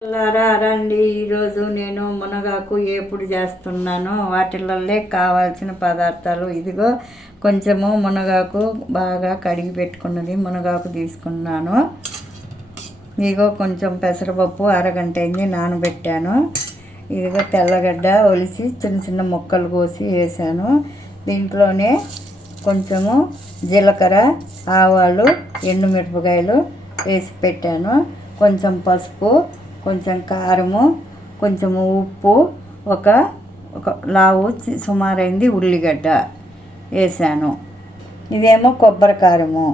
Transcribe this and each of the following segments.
రండి. ఈరోజు నేను మునగాకు ఏపుడు చేస్తున్నాను. వాటిల్లో కావాల్సిన పదార్థాలు ఇదిగో కొంచెము మునగాకు బాగా కడిగి పెట్టుకున్నది మునగాకు తీసుకున్నాను. ఇదిగో కొంచెం పెసరపప్పు అరగంట అయింది నానబెట్టాను. ఇదిగో తెల్లగడ్డ ఒలిసి చిన్న చిన్న ముక్కలు కోసి వేసాను. దీంట్లోనే కొంచెము జీలకర్ర, ఆవాలు, ఎండుమిరపకాయలు వేసి పెట్టాను. కొంచెం పసుపు, కొంచెం కారము, కొంచెము ఉప్పు, ఒక లావు సుమారైంది ఉల్లిగడ్డ వేసాను. ఇదేమో కొబ్బరి కారము.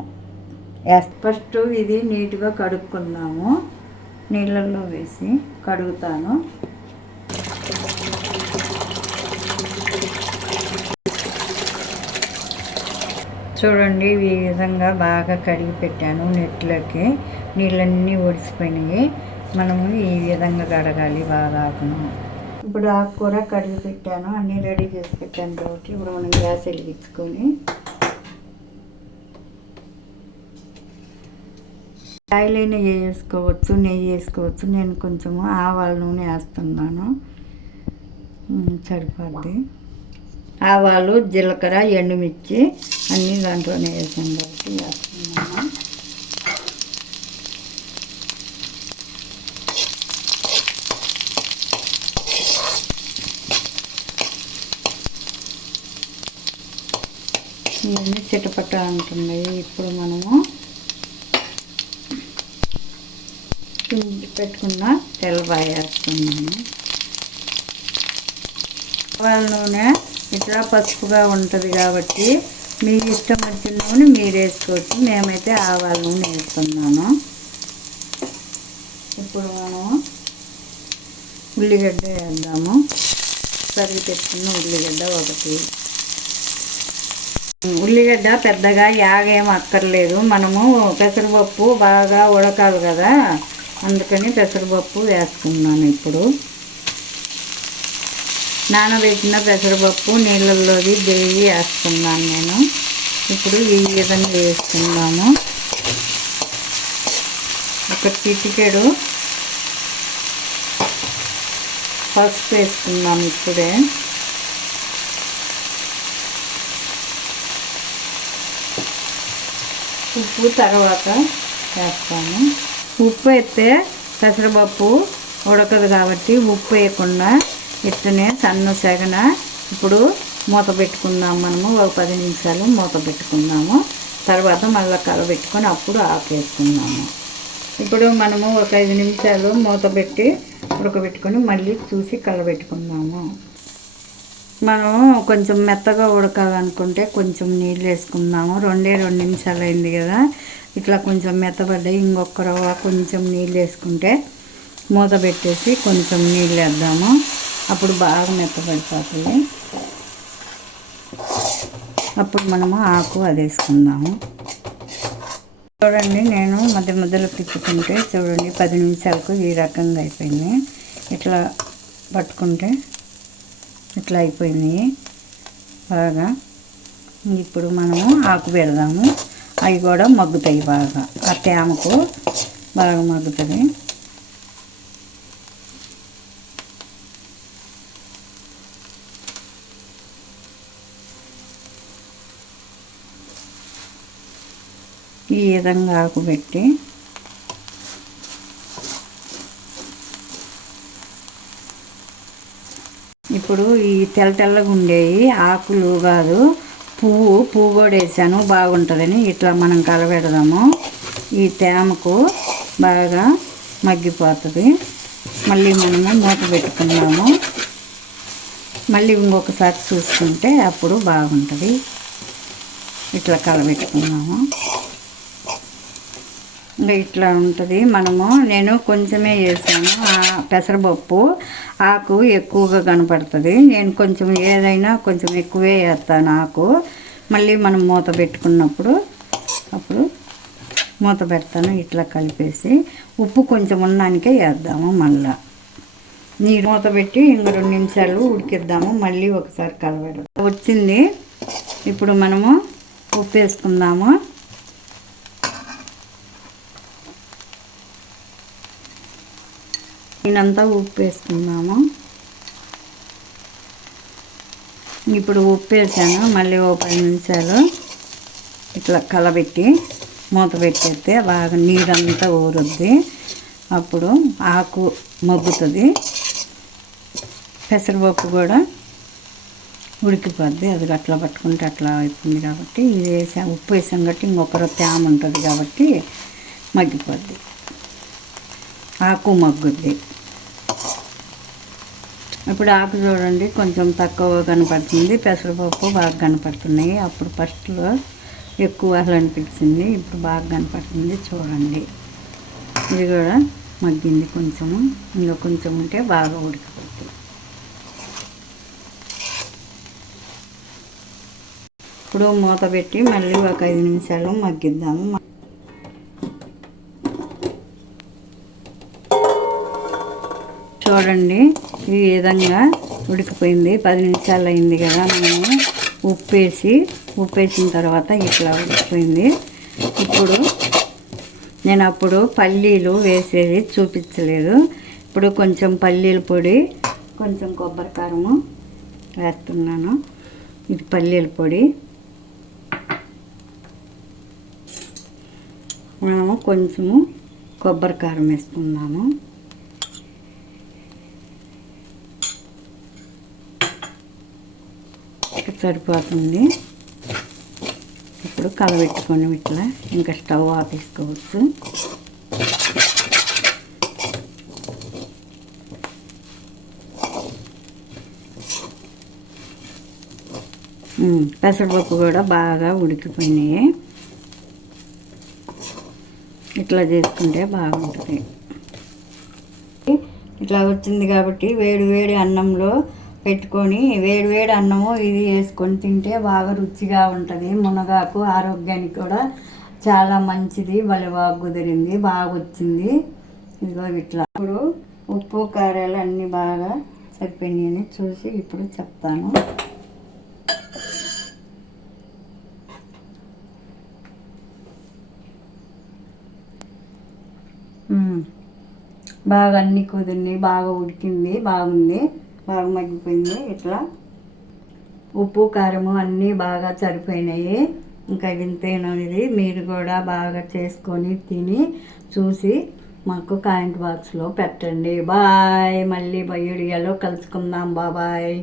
ఫస్ట్ ఇది నీట్గా కడుక్కుందాము. నీళ్ళల్లో వేసి కడుగుతాను. చూడండి, ఈ విధంగా బాగా కడిగి పెట్టాను. నెట్లోకి నీళ్ళన్నీ ఒడిసిపోయినాయి. మనము ఈ విధంగా కడగాలి బాగా ఆకును. ఇప్పుడు ఆకుకూర కడిగి పెట్టాను, అన్నీ రెడీ చేసి పెట్టాను కాబట్టి ఇప్పుడు మనం గ్యాస్ వెలిగించుకొని ఆయిలైనా వేసుకోవచ్చు, నెయ్యి వేసుకోవచ్చు. నేను కొంచెము ఆవాల నూనె వేస్తున్నాను, సరిపోద్ది. ఆవాలు, జీలకర్ర, ఎండుమిర్చి అన్నీ దాంట్లోనే వేసాను కాబట్టి వేస్తున్నాను. ఇవన్నీ చిటపట అంటున్నాయి. ఇప్పుడు మనము పెట్టుకున్న తెల్లబాయ వేస్తున్నాము. ఆవాల నూనె ఇట్లా పసుపుగా ఉంటుంది కాబట్టి మీ ఇష్టం వచ్చిన నూనె మీరు వేసుకోవచ్చు. మేమైతే ఆవాల నూనె వేస్తున్నాను. ఇప్పుడు మనము ఉల్లిగడ్డ వేద్దాము. తరిగి పెట్టుకున్న ఉల్లిగడ్డ ఒకటి. ఉల్లిగడ్డ పెద్దగా యాగేం అక్కర్లేదు. మనము పెసరపప్పు బాగా ఉడకాలి కదా, అందుకని పెసరపప్పు వేసుకున్నాను. ఇప్పుడు నానబెట్టిన పెసరపప్పు నీళ్ళల్లోది దిగి వేస్తున్నాను నేను. ఇప్పుడు ఈ విధంగా వేసుకున్నాము. ఒక చిటికెడు పసుపు వేసుకున్నాము. ఇప్పుడే ఉప్పు తర్వాత వేస్తాము. ఉప్పు వేస్తే పెసరపప్పు ఉడకదు కాబట్టి ఉప్పు వేయకుండా ఇట్లనే సన్న సెగన ఇప్పుడు మూత పెట్టుకుందాం. మనము ఒక 10 నిమిషాలు మూత పెట్టుకుందాము. తర్వాత మళ్ళీ కలబెట్టుకొని అప్పుడు ఆపేసుకుందాము. ఇప్పుడు మనము ఒక 5 నిమిషాలు మూత పెట్టి ఉడకబెట్టుకొని మళ్ళీ చూసి కలబెట్టుకుందాము. మనం కొంచెం మెత్తగా ఉడకాలనుకుంటే కొంచెం నీళ్ళు వేసుకుందాము. 2 నిమిషాలు అయింది కదా, ఇట్లా కొంచెం మెత్తబడ్డాయి. ఇంకొక రవ్వ కొంచెం నీళ్ళు వేసుకుంటే మూత పెట్టేసి కొంచెం నీళ్ళు వేద్దాము. అప్పుడు బాగా మెత్తబడిపోతుంది. అప్పుడు మనము ఆకు అది వేసుకుందాము. చూడండి, నేను మధ్య మధ్యలో తిప్పుకుంటే చూడండి 10 నిమిషాలకు ఈ రకంగా అయిపోయింది. ఇట్లా పట్టుకుంటే ఇట్లా అయిపోయింది బాగా. ఇప్పుడు మనము ఆకు పెడదాము. అవి కూడా మగ్గుతాయి బాగా, ఆ తేమకు బాగా మగ్గుతుంది. ఈ విధంగా ఆకు పెట్టి ఇప్పుడు ఈ తెల్లగా ఉండేవి ఆకులు కాదు, పువ్వు కూడా వేసాను బాగుంటుందని. ఇట్లా మనం కలబెడదాము. ఈ తేమకు బాగా మగ్గిపోతుంది. మళ్ళీ మనము మూత పెట్టుకున్నాము. మళ్ళీ ఇంకొకసారి చూసుకుంటే అప్పుడు బాగుంటుంది. ఇట్లా కలబెట్టుకున్నాము. ఇంకా ఇట్లా ఉంటుంది. నేను కొంచెమే వేసాను. పెసరపప్పు ఆకు ఎక్కువగా కనపడుతుంది. నేను కొంచెం ఏదైనా కొంచెం ఎక్కువే వేస్తాను ఆకు. మళ్ళీ మనం మూత పెట్టుకున్నప్పుడు అప్పుడు మూత పెడతాను. ఇట్లా కలిపేసి ఉప్పు కొంచెం ఉన్నానికే వేద్దాము. మళ్ళీ నీరు మూత పెట్టి ఇంక 2 నిమిషాలు ఉడికిద్దాము. మళ్ళీ ఒకసారి కలబెడదాం. వచ్చింది. ఇప్పుడు మనము ఉప్పు వేసుకుందాము. నేనంతా ఉప్పు వేసుకుందాము. ఇప్పుడు ఉప్పు వేసాను. మళ్ళీ ఓ 10 నిమిషాలు ఇట్లా కలబెట్టి మూత పెట్టేస్తే బాగా నీరంతా ఊరుద్ది. అప్పుడు ఆకు మగ్గుతుంది, పెసరపప్పు కూడా ఉడికిపోద్ది. అది అట్లా పట్టుకుంటే అట్లా అవుతుంది కాబట్టి ఇది వేసాం, ఉప్పు వేసాం కాబట్టి ఇంకొకరు తేమ ఉంటుంది కాబట్టి మగ్గిపోద్ది, ఆకు మగ్గుద్ది. ఇప్పుడు ఆకు చూడండి కొంచెం తక్కువ కనపడుతుంది, పెసరపప్పు బాగా కనపడుతున్నాయి. అప్పుడు ఫస్ట్లో ఎక్కువ అసలు అనిపించింది, ఇప్పుడు బాగా కనపడుతుంది చూడండి. ఇది కూడా మగ్గింది కొంచెము, ఇంకా కొంచెం ఉంటే బాగా ఉడికిపోతుంది. ఇప్పుడు మూత పెట్టి మళ్ళీ ఒక 5 నిమిషాలు మగ్గిద్దాము. చూడండి ఈ విధంగా ఉడికిపోయింది. 10 నిమిషాలు అయింది కదా. మేము ఉప్పేసిన తర్వాత ఇట్లా ఉడికిపోయింది. ఇప్పుడు నేను అప్పుడు పల్లీలు వేసేది చూపించలేదు. ఇప్పుడు కొంచెం పల్లీల పొడి, కొంచెం కొబ్బరి కారము వేస్తున్నాను. ఇది పల్లీల పొడి. మనము కొంచెము కొబ్బరి కారం వేసుకున్నాము. సరిపోతుంది. ఇప్పుడు కలబెట్టుకొని ఇట్లా ఇంకా స్టవ్ ఆపేసుకోవచ్చు. పెసరపప్పు కూడా బాగా ఉడికిపోయినాయి. ఇట్లా చేసుకుంటే బాగుంటుంది. ఇట్లా వచ్చింది కాబట్టి వేడి వేడి అన్నంలో పెట్టుకొని వేడి అన్నము ఇది వేసుకొని తింటే బాగా రుచిగా ఉంటుంది. మునగాకు ఆరోగ్యానికి కూడా చాలా మంచిది. భలే బాగా కుదిరింది, బాగా వచ్చింది. ఇదిగో ఇట్లా ఇప్పుడు ఉప్పు కారాలు అన్నీ బాగా సరిపోయినాయని చూసి ఇప్పుడు చెప్తాను. బాగా అన్నీ కుదిరినాయి, బాగా ఉడికింది, బాగుంది, బాగా మగ్గిపోయింది. ఇట్లా ఉప్పు కారము అన్నీ బాగా సరిపోయినాయి. ఇంకా వింతేనది మీరు కూడా బాగా చేసుకొని తిని చూసి మాకు కామెంట్ బాక్స్లో పెట్టండి. బాయ్. మళ్ళీ వీడియోలో కలుసుకుందాం. బాయ్.